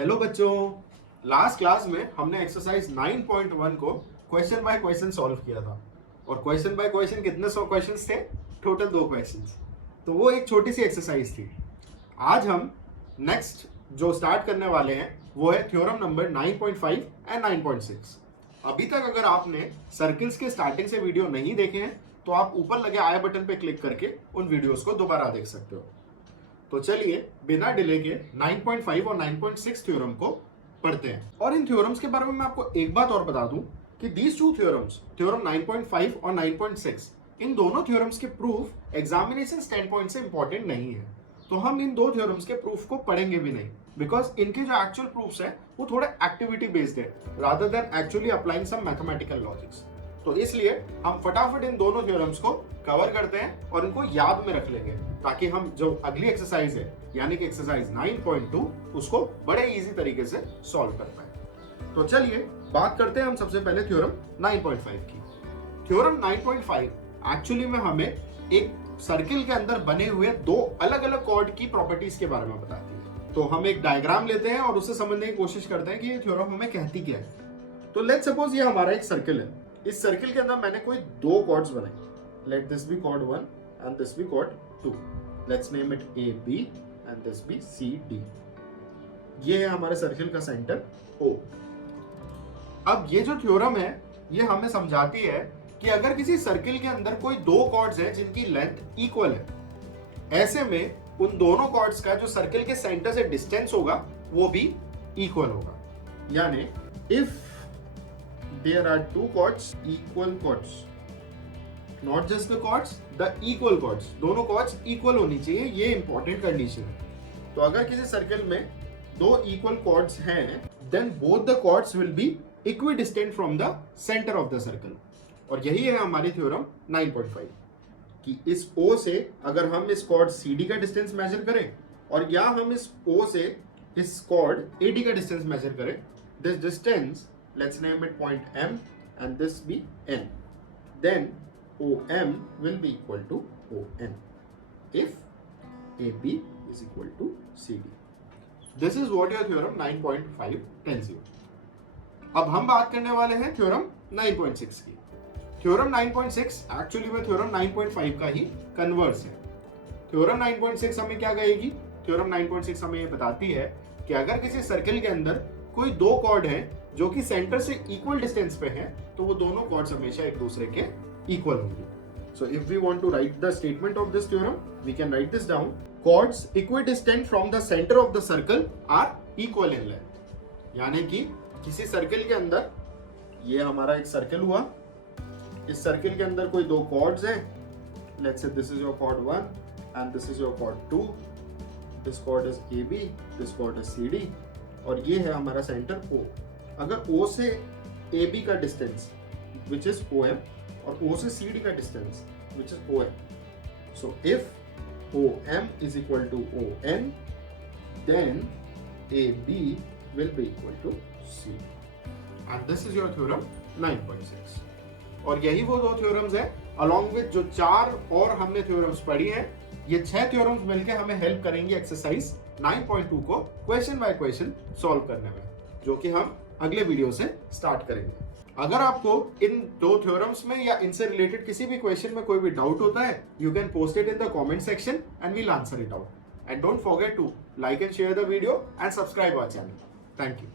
Hello बच्चों, last class में हमने एक्सरसाइज 9.1 को क्वेश्चन बाय क्वेश्चन सॉल्व किया था। और क्वेश्चन बाय क्वेश्चन कितने 100 क्वेश्चंस थे? Total 2 questions. तो वो एक छोटी सी एक्सरसाइज थी। आज हम नेक्स्ट जो स्टार्ट करने वाले हैं वो है थ्योरम नंबर 9.5 एंड 9.6। अभी तक अगर आपने सर्किल्स के स्टार्टिंग से वीडियो नहीं देखे हैं तो आप ऊपर लगे आई बटन पे क्लिक करके उन वीडियोस को दोबारा देख सकते हो। तो चलिए बिना डिले के 9.5 और 9.6 थ्योरम को पढ़ते हैं। और इन थ्योरम्स के बारे में मैं आपको एक बात और बता दूं कि दीज टू थ्योरम्स, थ्योरम 9.5 और 9.6, इन दोनों थ्योरम्स के प्रूफ एग्जामिनेशन स्टैंड से इंपॉर्टेंट नहीं है। तो हम इन दो थ्योरम्स के प्रूफ को पढ़ेंगे भी नहीं, बिकॉज इनके जो एक्चुअल प्रूफ्स है वो थोड़े एक्टिविटी बेस्ड है rather than actually applying some mathematical logics. तो इसलिए हम फटाफट इन दोनों थ्योरम्स को कवर करते हैं और इनको याद में रख लेंगे, ताकि हम जो अगली एक्सरसाइज है यानी कि एक्सरसाइज 9.2 उसको बड़े इजी तरीके से सॉल्व कर पाए। तो चलिए बात करते हैं हम सबसे पहले थ्योरम 9.5 की। थ्योरम 9.5 एक्चुअली में हमें एक सर्किल के अंदर बने हुए दो अलग अलग कॉर्ड की प्रॉपर्टीज के बारे में बताती है। तो हम एक डायग्राम लेते हैं और उससे समझने की कोशिश करते हैं कि ये थ्योरम हमें कहती क्या है। तो लेट्स सपोज ये हमारा एक सर्किल है। इस सर्किल के अंदर मैंने कोई दो कॉर्ड्स बनाए। Let this be chord 1 and this be chord 2। Let's name it A B and this be C D. ये है हमारे सर्किल का सेंटर O। अब ये जो थ्योरम है ये हमें समझाती है कि अगर किसी सर्किल के अंदर कोई दो कॉर्ड्स हैं जिनकी लेंथ इक्वल है, ऐसे में उन दोनों कॉर्ड्स का जो सर्किल के सेंटर से डिस्टेंस होगा वो भी इक्वल होगा। यानी if there are two chords, equal chords, not just the chords, the equal chords, दोनों chords equal होनी चाहिए, ये important condition है। तो अगर किसी सर्किल में दो equal chords हैं, then both the chords will be equidistant from the center of the circle। और यही है हमारी थ्योरम 9.5 कि इस O से अगर हम इस chord CD का डिस्टेंस मेजर करें और या हम इस O से इस chord AD का डिस्टेंस मेजर करें, this distance, let's name it point M and this be N, then OM will be equal to ON if AB is equal to CD. This is what your theorem 9.5 tells you. अब हम बात करने वाले हैं theorem 9.6 की। Theorem 9.6 actually में theorem 9.5 का ही converse है। थ्योरम 9.6 हमें क्या कहेगी? थ्योरम 9.6 हमें ये बताती है कि अगर किसी सर्किल के अंदर कोई दो कॉर्ड है जो कि सेंटर से इक्वल डिस्टेंस पे है, तो वो दोनों कॉर्ड्स हमेशा एक दूसरे के इक्वल होंगे। So if we want to write the statement of this theorem, we can write this down. Chords equidistant from the centre of the circle are equal in length. यानी कि किसी सर्किल के अंदर, ये हमारा एक सर्किल हुआ, इस सर्किल के अंदर कोई दो कॉर्ड्स हैं। Let's say this is your chord 1 and this is your chord 2। This chord is AB, this chord is CD, और ये है हमारा सेंटर O। अगर O से AB का डिस्टेंस विच इज OM और O से CD का distance which is OM, so if OM is equal to ON, then AB will be equal to C, and this is your theorem 9.6। और यही वो दो theorems हैं along with जो चार और हमने थ्योरम्स पढ़ी हैं। ये 6 थ्योरम्स मिलके हमें हेल्प करेंगे एक्सरसाइज 9.2 को क्वेश्चन बाय क्वेश्चन सॉल्व करने में, जो कि हम अगले वीडियो से स्टार्ट करेंगे। अगर आपको इन दो थ्योरम्स में या इनसे रिलेटेड किसी भी क्वेश्चन में कोई भी डाउट होता है, you can post it in the comment section and we'll answer it out. And don't forget to like and share the video and subscribe our channel. Thank you.